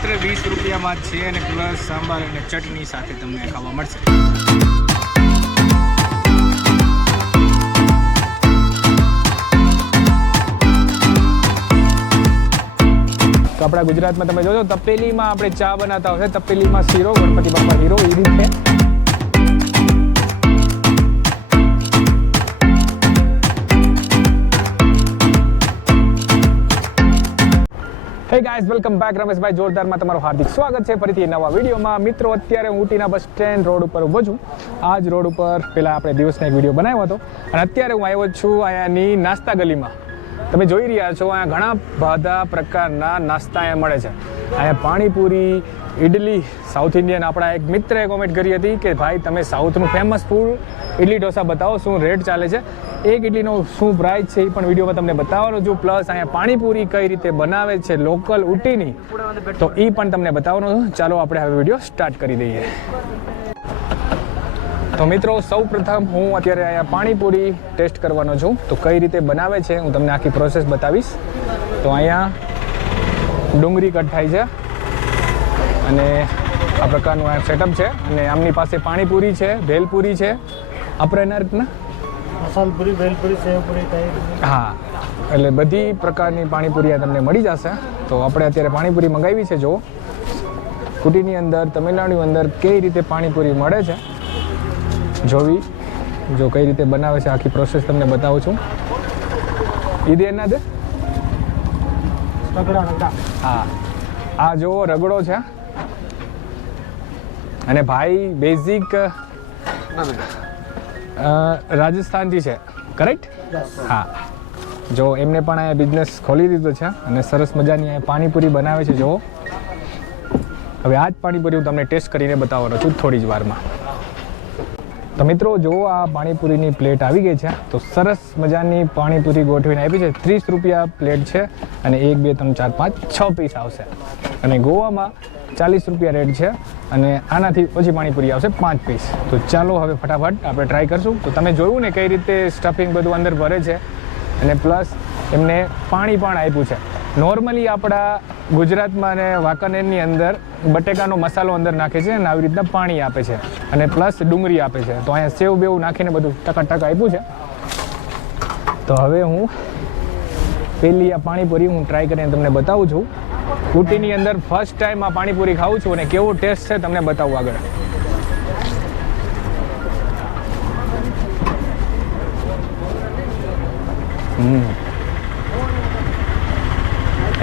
માત્ર વીસ રૂપિયામાં છે અને પ્લસ સાંભાર અને ચટણી સાથે તમને ખાવા મળશે. આપણા ગુજરાતમાં તમે જોજો, તપેલીમાં આપણે ચા બનાવતા હોય તપેલીમાં શીરો, ગણપતિ બાપા હીરો એ રીતે hey guys welcome back Rameshbhai જોરદારમાં તમારું હાર્દિક સ્વાગત છે. ફરીથી નવા વિડીયોમાં. મિત્રો, અત્યારે હું ઊટીના બસ સ્ટેન્ડ રોડ ઉપર ઊભો છું. આ જ રોડ ઉપર પહેલાં આપણે દિવસનો એક વીડિયો બનાવ્યો હતો. અને અત્યારે હું આવ્યો છું અહીંયાની નાસ્તા ગલીમાં. તમે જોઈ રહ્યા છો, અહીંયા ઘણા બધા પ્રકારના નાસ્તા અહીંયા મળે છે. અહીંયા પાણીપુરી ઇડલી સાઉથ ઇન્ડિયન આપણા એક મિત્રએ કોમેન્ટ કરી હતી કે, ભાઈ, તમે સાઉથનું ફેમસ ફૂડ ઇડલી ઢોસા બતાવો, શું રેટ ચાલે છે? એક ઇડલીનો શું પ્રાઇસ છે એ પણ વિડીયોમાં તમને બતાવવાનો છું. પ્લસ અહીંયા પાણીપુરી કઈ રીતે બનાવે છે લોકલ ઉટીની, તો એ પણ તમને બતાવવાનો છું. ચાલો, આપણે હવે વીડિયો સ્ટાર્ટ કરી દઈએ. તો મિત્રો સૌ પ્રથમ હું અત્યારે અહીંયા પાણીપુરી ટેસ્ટ કરવાનો છું. તો કઈ રીતે બનાવે છે, હું તમને આખી પ્રોસેસ બતાવીશ. તો અહીંયા ડુંગળી કટ થાય છે. અને આ પ્રકારનું આ સેટઅપ છે. અને આમની પાસે પાણીપુરી છે ભેલપુરી છે. આપણે એના રીતના? મસાલપુરી ભેલપુરી સેવપુરી હા. એટલે બધી પ્રકારની પાણીપુરી આ તમને મળી જશે. તો આપણે અત્યારે પાણીપુરી મંગાવી છે જો કુટીની અંદર તમિલનાડુની અંદર કઈ રીતે પાણીપુરી મળે છે? જોવી. જો કઈ રીતે બનાવે છે આખી પ્રોસેસ તમને બતાવું છું. ઈદે એના દે. રગડા રગડા. હા. આ જો રગડો છે. અને ભાઈ બેઝિક રાજસ્થાનથી છે. કરેક્ટ હા. જો એમને પણ અહીંયા બિઝનેસ ખોલી દીધો છે અને સરસ મજાની અહીંયા પાણીપુરી બનાવે છે જો હવે આ જ પાણીપુરી હું તમને ટેસ્ટ કરીને બતાવવાનો છું થોડી જ વારમાં. તો મિત્રો જો આ પાણીપુરીની પ્લેટ આવી ગઈ છે તો સરસ મજાની પાણીપુરી ગોઠવીને આપી છે. ત્રીસ રૂપિયા પ્લેટ છે અને એક બે ત્રણ ચાર પાંચ છ પીસ આવશે. અને ગોવામાં ચાલીસ રૂપિયા રેટ છે અને આનાથી ઓછી પાણીપુરી આવશે પાંચ પીસ તો ચાલો હવે ફટાફટ આપણે ટ્રાય કરશું. તો તમે જોયું ને કઈ રીતે સ્ટફિંગ બધું અંદર ભરે છે? અને પ્લસ એમને પાણી પણ આપ્યું છે. નોર્મલી આપણા ગુજરાતમાં અને વાંકાનેરની અંદર બટેકાનો મસાલો અંદર નાખે છે અને આવી રીતના પાણી આપે છે. અને પ્લસ ડુંગળી આપે છે. તો અહીંયા સેવ બેવ નાખીને બધું ટકા ટકા આપ્યું છે. તો હવે હું પહેલી આ પાણીપુરી હું ટ્રાય કરીને તમને બતાવું છું. ઊટીની અંદર ફર્સ્ટ ટાઈમ આ પાણીપુરી ખાઉં છું અને કેવો ટેસ્ટ છે તમને બતાવું આગળ.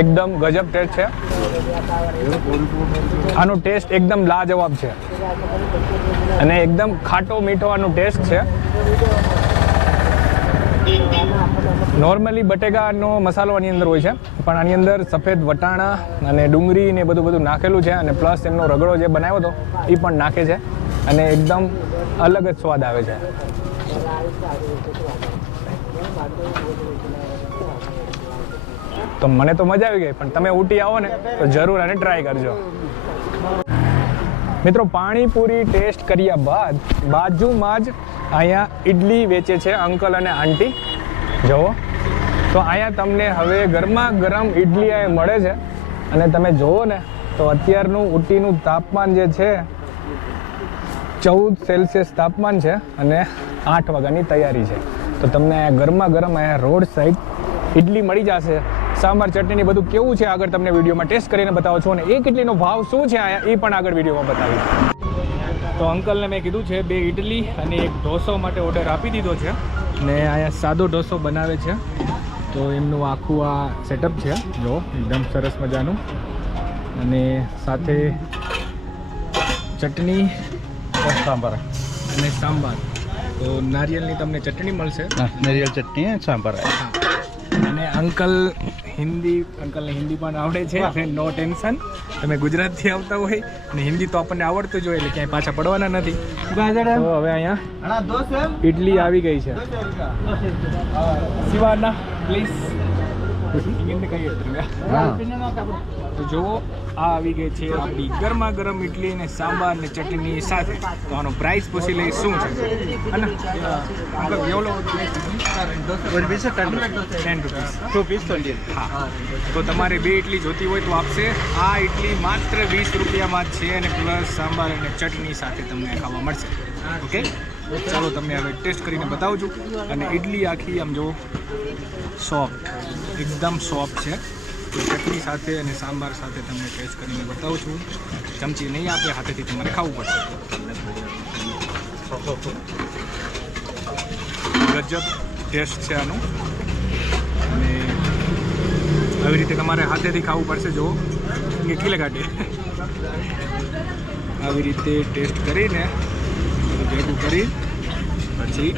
એકદમ ગજબ ટેસ્ટ છે. આનો ટેસ્ટ એકદમ લાજવાબ છે. અને એકદમ ખાટો મીઠો આનો ટેસ્ટ છે. નોર્મલી બટેકાનો મસાલો આની અંદર હોય છે, પણ આની અંદર સફેદ વટાણા અને ડુંગળી ને બધું બધું નાખેલું છે અને પ્લસ એમનો રગડો જે બનાવ્યો હતો, એ પણ નાખે છે અને એકદમ અલગ જ સ્વાદ આવે છે. તો મને તો મજા આવી ગઈ, પણ તમે ઊટી આવો ને, તો જરૂર આને ટ્રાય કરજો. મિત્રો, પાણીપુરી ટેસ્ટ કર્યા બાદ બાજુમાં જ અહીંયા ઈડલી વેચે છે અંકલ અને આંટી. જુઓ. તો અહીંયા તમને હવે ગરમા ગરમ ઈડલી અહીંયા મળે છે. અને તમે જુઓ ને, તો અત્યારનું ઉટીનું તાપમાન જે છે, ચૌદ સેલ્સિયસ તાપમાન છે અને આઠ વાગ્યાની તૈયારી છે. તો તમને અહીંયા ગરમા ગરમ અહીંયા રોડ સાઈડ ઈડલી મળી જશે. સાંભાર ચટણી બધું કેવું છે આગળ તમને વિડીયોમાં ટેસ્ટ કરીને બતાવો છો. અને એક ઇડલીનો ભાવ શું છે અહીંયા, એ પણ આગળ વિડીયોમાં બતાવીશ. તો અંકલને મેં કીધું છે, બે ઇડલી અને એક ઢોસો માટે ઓર્ડર આપી દીધો છે. ને અહીંયા સાદો ઢોસો બનાવે છે. તો એમનું આખું આ સેટઅપ છે. જો એકદમ સરસ મજાનું. અને સાથે ચટણી સાંભાર. અને સાંભાર. તો નારિયેલની તમને ચટણી મળશે. નારિયેળ ચટણી સાંભાર. અને અંકલ હિન્દી અંકલને હિન્દી પણ આવડે છે અને નો ટેન્શન. તમે ગુજરાતથી આવતા હોય અને હિન્દી તો આપણને આવડતું જ હોય એટલે ક્યાંય પાછા પડવાના નથી. તો હવે અહીંયા ઇડલી આવી ગઈ છે. શિવાના પ્લીઝ તો જુઓ આ આવી ગઈ છે આપણી ગરમા ગરમ ઇડલી અને સાંભાર અને ચટણી સાથે. તો આનો પ્રાઇસ પૂછી લઈ શું છે? તો તમારે બે ઇડલી જોતી હોય તો આપશે. આ ઇડલી માત્ર વીસ રૂપિયામાં જ છે અને પ્લસ સાંભાર અને ચટણી સાથે તમને ખાવા મળશે. ઓકે? ચાલો તમને હવે ટેસ્ટ કરીને બતાવું છું અને ઇડલી આખી આમ જો સોફ્ટ એકદમ સોફ્ટ છે. તો ચટણી સાથે અને સાંભાર સાથે તમને ટેસ્ટ કરીને બતાવું છું. ચમચી નહીં આપે, હાથેથી તમારે ખાવું પડશે. ગજબ ટેસ્ટ છે આનું. અને આવી રીતે તમારે હાથેથી ખાવું પડશે જો કિલે કાઢે આવી રીતે ટેસ્ટ કરીને ભેગું કરી પછી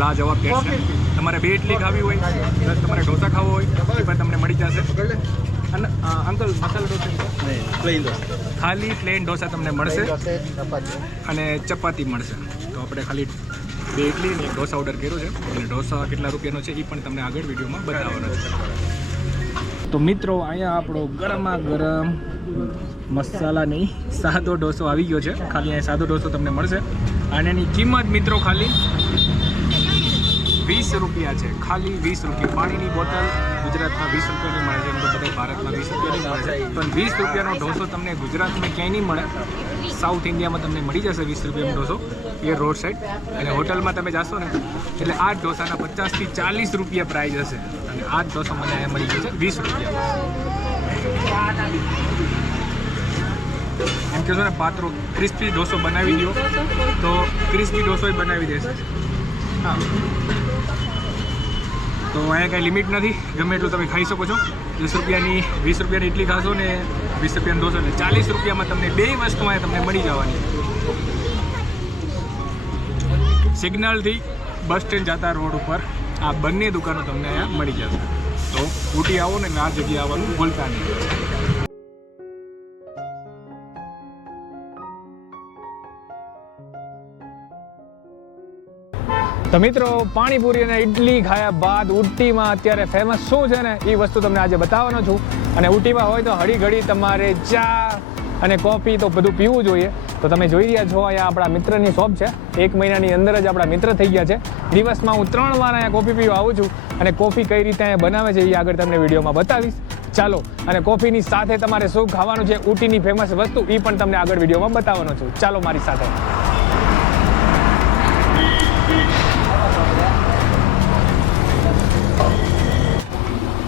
લાજવાબ છે. તમારે બે ઇડલી ખાવી હોય પ્લસ તમારે ઢોસા ખાવો હોય એ પણ તમને મળી જશે. અને અંકલ મસાલા ઢોસા પ્લેન ડોસા ખાલી પ્લેન ઢોસા તમને મળશે. અને ચપાતી મળશે. તો આપણે ખાલી બે ઇડલી અને ઢોસા ઓર્ડર કર્યો છે. અને ઢોસા કેટલા રૂપિયાનો છે એ પણ તમને આગળ વિડીયોમાં બતાવવાનો છે. તો મિત્રો અહીંયા આપણો ગરમા ગરમ મસાલા નહીં, સાદો ઢોસો આવી ગયો છે. ખાલી અહીંયા સાદો ઢોસો તમને મળશે. અને એની કિંમત મિત્રો ખાલી વીસ રૂપિયા છે. ખાલી વીસ રૂપિયા. પાણીની બોટલ ગુજરાતમાં વીસ રૂપિયાની મળે છે. એમ તો બધા ભારતમાં વીસ રૂપિયાની મળે છે. પણ વીસ રૂપિયાનો ઢોસો તમને ગુજરાતમાં ક્યાંય નહીં મળે. સાઉથ ઇન્ડિયામાં તમને મળી જશે વીસ રૂપિયાનો ઢોસો. એ રોડ સાઈડ અને હોટલમાં તમે જાશો ને, એટલે આ ઢોસાના પચાસથી ચાલીસ રૂપિયા પ્રાઇસ હશે. અને આ ઢોસો મને અહીંયા મળી છે. વીસ રૂપિયામાં એમ કહેશો ને, પાત્રો ક્રિસ્પી ઢોસો બનાવી દો તો ક્રિસ્પી ઢોસો બનાવી દેશે. હા. તો અહીંયા કાંઈ લિમિટ નથી. ગમે એટલું તમે ખાઈ શકો છો. દસ રૂપિયાની, વીસ રૂપિયાની ઇડલી ખાશો ને વીસ રૂપિયાની ઢોસો ને ચાલીસ રૂપિયામાં તમને બે વસ્તુ અહીંયા તમને મળી જવાની. સિગ્નલથી બસ સ્ટેન્ડ જતા રોડ ઉપર આ બંને દુકાનો તમને અહીંયા મળી જશે. તો ઊટી આવો ને આ જગ્યાએ આવવાનું ભૂલતા નહીં. તો મિત્રો, પાણીપુરી અને ઇડલી ખાયા બાદ ઉટીમાં અત્યારે ફેમસ શું છે ને, એ વસ્તુ તમને આજે બતાવવાનો છું. અને ઉટીમાં હોય તો હળીઘડી તમારે ચા અને કોફી તો બધું પીવું જોઈએ. તો તમે જોઈ રહ્યા છો, અહીંયા આપણા મિત્રની શોપ છે. એક મહિનાની અંદર જ આપણા મિત્ર થઈ ગયા છે. દિવસમાં હું ત્રણ વાર અહીંયા કોફી પીવા આવું છું અને કોફી કઈ રીતે અહીંયા બનાવે છે એ આગળ તમને વિડીયોમાં બતાવીશ. ચાલો, અને કોફીની સાથે તમારે શું ખાવાનું છે, ઉટીની ફેમસ વસ્તુ એ પણ તમને આગળ વિડીયોમાં બતાવવાનો છું. ચાલો, મારી સાથે.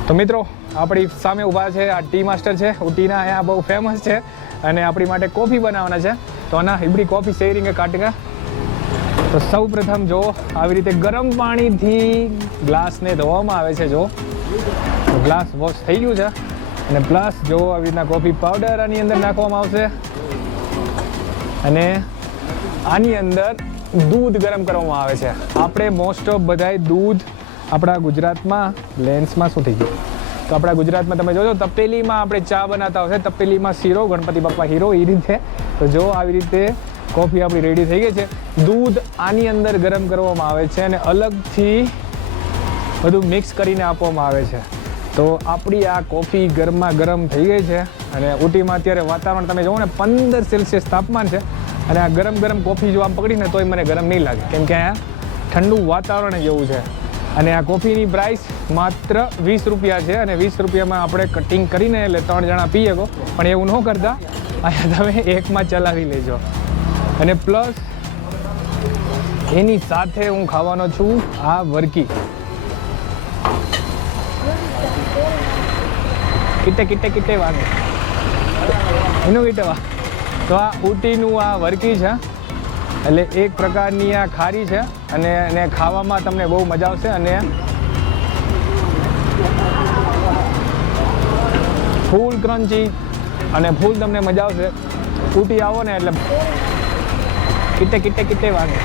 તો મિત્રો, આપણી સામે ઊભા છે આ ટી માસ્ટર છે. ઉટીના અહીંયા બહુ ફેમસ છે અને આપણી માટે કોફી બનાવવાના છે. તો આના હિબડી કોફી શેરિંગ કાટકા. તો સૌ પ્રથમ જો આવી રીતે ગરમ પાણીથી ગ્લાસને ધોવામાં આવે છે જો ગ્લાસ વોશ થઈ ગયું છે. અને પ્લસ જો આવી રીતના કોફી પાવડર આની અંદર નાખવામાં આવશે. અને આની અંદર દૂધ ગરમ કરવામાં આવે છે. આપણે મોસ્ટ ઓફ બધાય દૂધ આપણા ગુજરાતમાં લેન્સમાં શું થઈ ગયું? તો આપણા ગુજરાતમાં તમે જોજો, તપેલીમાં આપણે ચા બનાવતા હોય છે. તપેલીમાં શીરો, ગણપતિ બાપા હીરો એ રીતે. તો જો આવી રીતે કોફી આપણી રેડી થઈ ગઈ છે. દૂધ આની અંદર ગરમ કરવામાં આવે છે અને અલગથી બધું મિક્સ કરીને આપવામાં આવે છે. તો આપણી આ કોફી ગરમા ગરમ થઈ ગઈ છે અને ઉટીમાં અત્યારે વાતાવરણ તમે જુઓ ને, પંદર સેલ્સિયસ તાપમાન છે. અને આ ગરમ ગરમ કોફી જો આમ પકડીને તોય મને ગરમ નહીં લાગે. કેમ કે અહીંયા ઠંડુ વાતાવરણ જેવું છે. અને આ કોફીની પ્રાઇસ માત્ર વીસ રૂપિયા છે અને વીસ રૂપિયામાં આપણે કટિંગ કરીને એટલે ત્રણ જણા પી શકો પણ એવું ન કરતા. અહીંયા તમે એકમાં ચલાવી લેજો. અને પ્લસ એની સાથે હું ખાવાનો છું આ વર્કી કિટે કિટે કિટે વાગે. એનું કિટે વા તો આ ઊટીનું આ વર્કી છે એટલે એક પ્રકારની આ ખારી છે અને એને ખાવામાં તમને બહુ મજા આવશે અને ફૂલ ક્રન્ચી અને ફૂલ તમને મજા આવશે. ઉટી આવો ને એટલે કિટે કિટે કિટે વાગે.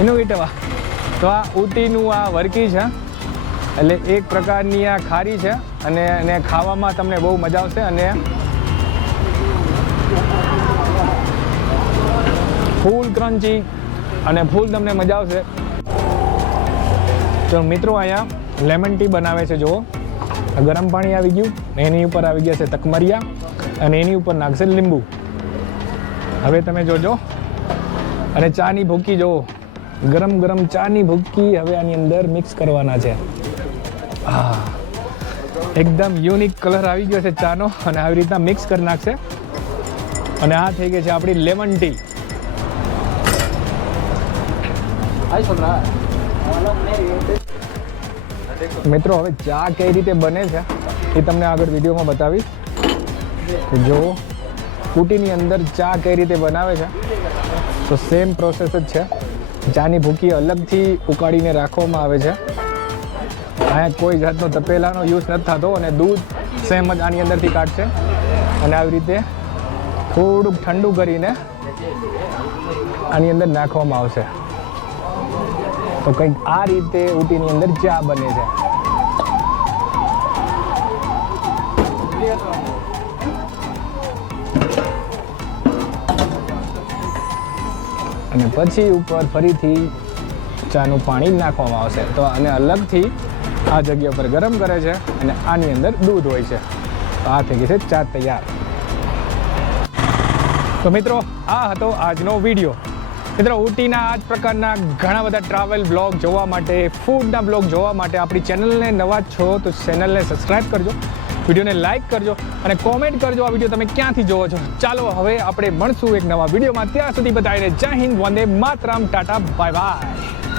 એનું કિટે વા તો આ ઉટીનું આ વર્કી છે. એટલે એક પ્રકારની આ ખારી છે અને એને ખાવામાં તમને બહુ મજા આવશે અને ફૂલ ક્રન્ચી અને ફૂલ તમને મજા આવશે. તો મિત્રો અહીંયા લેમન ટી બનાવે છે, જુઓ. ગરમ પાણી આવી ગયું એની ઉપર આવી ગયા છે તકમરિયા અને એની ઉપર નાખશે લીંબુ. હવે તમે જોજો. અને ચાની ભૂકી, જુઓ. ગરમ ગરમ ચાની ભૂકી હવે આની અંદર મિક્સ કરવાના છે. હા એકદમ યુનિક કલર આવી ગયો છે ચાનો અને આવી રીતના મિક્સ કરી નાખશે. અને આ થઈ ગઈ છે આપણી લેમન ટી મિત્રો, હવે ચા કઈ રીતે બને છે એ તમને આગળ વિડીયોમાં બતાવીશ. જો કુટીની અંદર ચા કઈ રીતે બનાવે છે, તો સેમ પ્રોસેસ જ છે. ચાની ભૂકી અલગથી ઉકાળીને રાખવામાં આવે છે. અહીંયા કોઈ જાતનો તપેલાનો યુઝ નથી થતો અને દૂધ સેમ જ આની અંદરથી કાઢશે. અને આવી રીતે થોડુંક ઠંડુ કરીને આની અંદર નાખવામાં આવશે. તો કંઈક આ રીતે ઊટીની અંદર ચા બને છે. અને પછી ઉપર ફરીથી ચાનું પાણી નાખવામાં આવશે. તો આને અલગથી આ જગ્યા પર ગરમ કરે છે અને આની અંદર દૂધ હોય છે. તો આ થઈ ગઈ છે ચા તૈયાર. તો મિત્રો, આ હતો આજનો વીડિયો. મિત્રો ઊટીના આ જ પ્રકારના ઘણા બધા ટ્રાવેલ બ્લોગ જોવા માટે ફૂડના બ્લોગ જોવા માટે આપણી ચેનલને નવા છો તો ચેનલને સબસ્ક્રાઇબ કરજો, વિડીયોને લાઇક કરજો અને કોમેન્ટ કરજો આ વીડિયો તમે ક્યાંથી જોવો છો. ચાલો હવે આપણે મળશું એક નવા વિડીયોમાં. ત્યાં સુધી બતાવીને જય હિન્દ, વંદે માતરામ, ટાટા, બાય બાય.